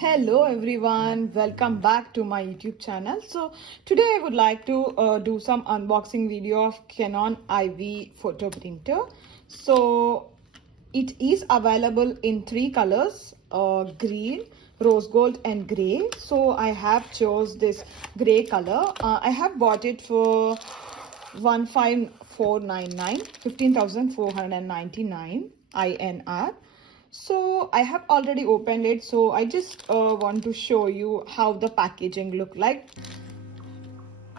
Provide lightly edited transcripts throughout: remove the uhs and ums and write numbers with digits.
Hello everyone, welcome back to my YouTube channel. So today I would like to do some unboxing video of Canon IV photo printer. So it is available in three colors, green, rose gold and gray. So I have chose this gray color. I have bought it for 15499, 15,499 INR. So I have already opened it, so I just want to show you how the packaging look like.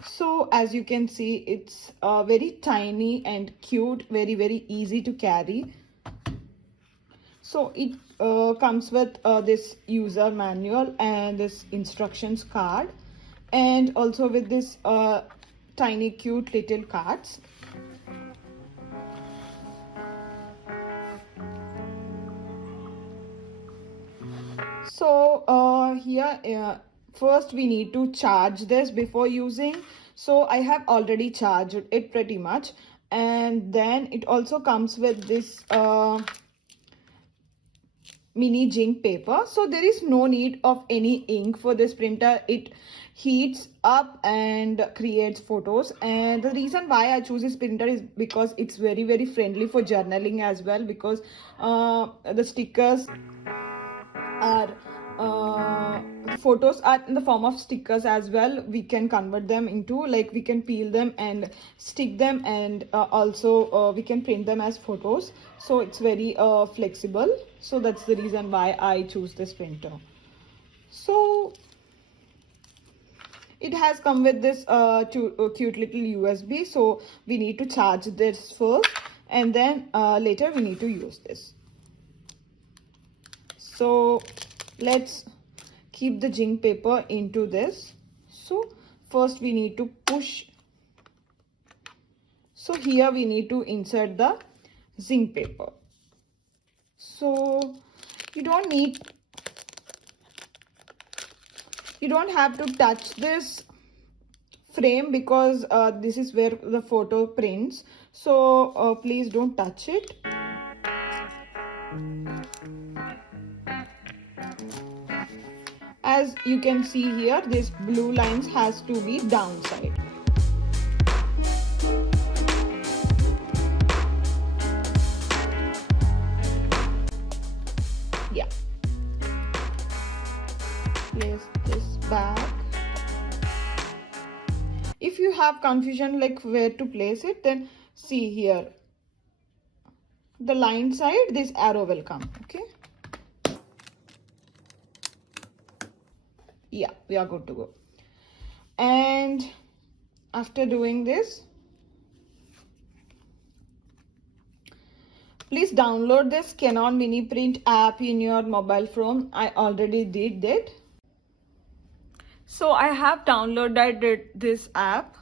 So as you can see, it's very tiny and cute, very easy to carry. So it comes with this user manual and this instructions card, and also with this tiny cute little cards. So here first we need to charge this before using. So I have already charged it pretty much, and then it also comes with this mini ink paper. So there is no need of any ink for this printer. It heats up and creates photos, and the reason why I choose this printer is because it's very friendly for journaling as well, because the stickers are photos are in the form of stickers as well. We can convert them into, like, we can peel them and stick them, and also we can print them as photos. So it's very flexible. So that's the reason why I choose this printer. So it has come with this cute little USB. So we need to charge this first, and then later we need to use this. So let's keep the ink paper into this. So first we need to push. So here we need to insert the zinc paper. So you don't have to touch this frame, because this is where the photo prints. So please don't touch it. As you can see here, this blue lines has to be downside. Yeah. Place this back. If you have confusion like where to place it, then see here, the line side, this arrow will come. Okay. Yeah, we are good to go. And after doing this, please download this Canon mini print app in your mobile phone. I already did that. So I have downloaded this app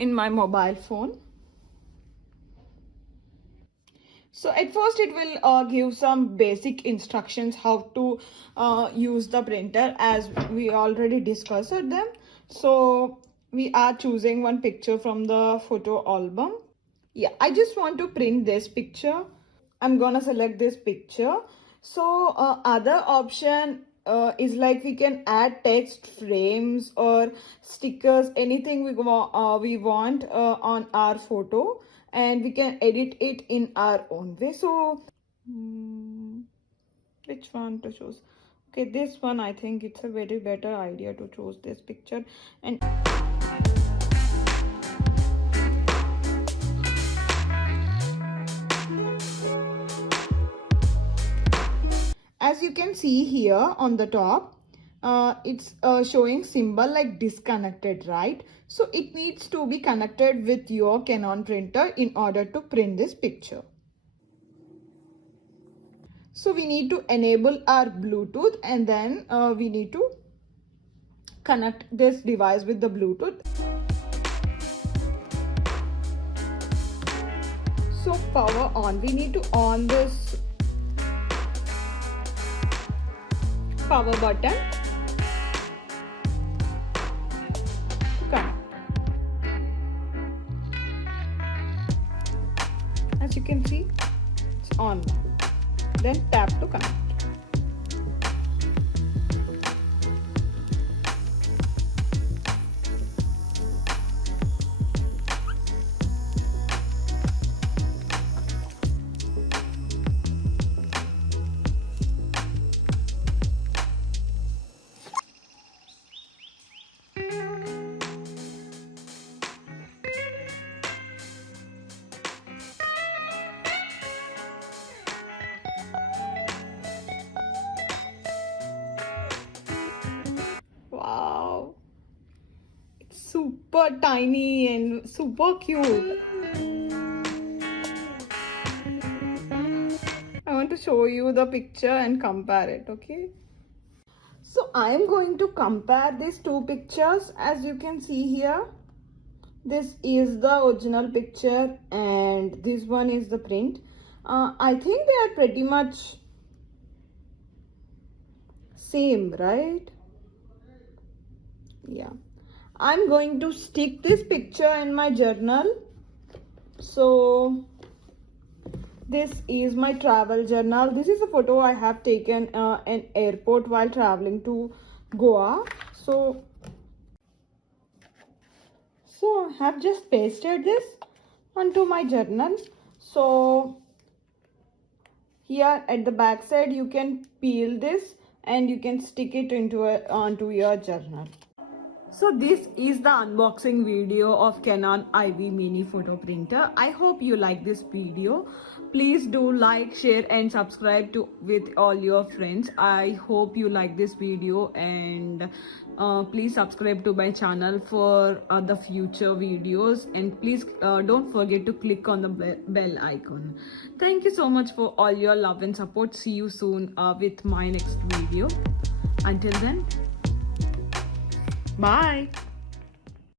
in my mobile phone. So at first it will give some basic instructions how to use the printer, as we already discussed them. So we are choosing one picture from the photo album. Yeah, I just want to print this picture. I'm gonna select this picture. So other option is like we can add text frames or stickers, anything we want on our photo, and we can edit it in our own way. So which one to choose? Okay, this one, I think it's a very better idea to choose this picture. And as you can see here on the top, it's showing symbol like disconnected, right? So it needs to be connected with your Canon printer in order to print this picture. So we need to enable our Bluetooth, and then we need to connect this device with the Bluetooth. So power on, we need to on this power button. Connect. As you can see, it's on now. Then tap to connect. super tiny and super cute. I want to show you the picture and compare it, okay? So I am going to compare these two pictures. As you can see here, this is the original picture and this one is the print. I think they are pretty much same, right? Yeah. I'm going to stick this picture in my journal. So this is my travel journal. This is a photo I have taken in airport while traveling to Goa. So I have just pasted this onto my journal. So here at the back side you can peel this and you can stick it onto your journal. So this is the unboxing video of Canon IV mini photo printer. I hope you like this video. Please do like, share and subscribe to with all your friends. I hope you like this video and please subscribe to my channel for the future videos, and please don't forget to click on the bell icon. Thank you so much for all your love and support. See you soon with my next video. Until then, bye.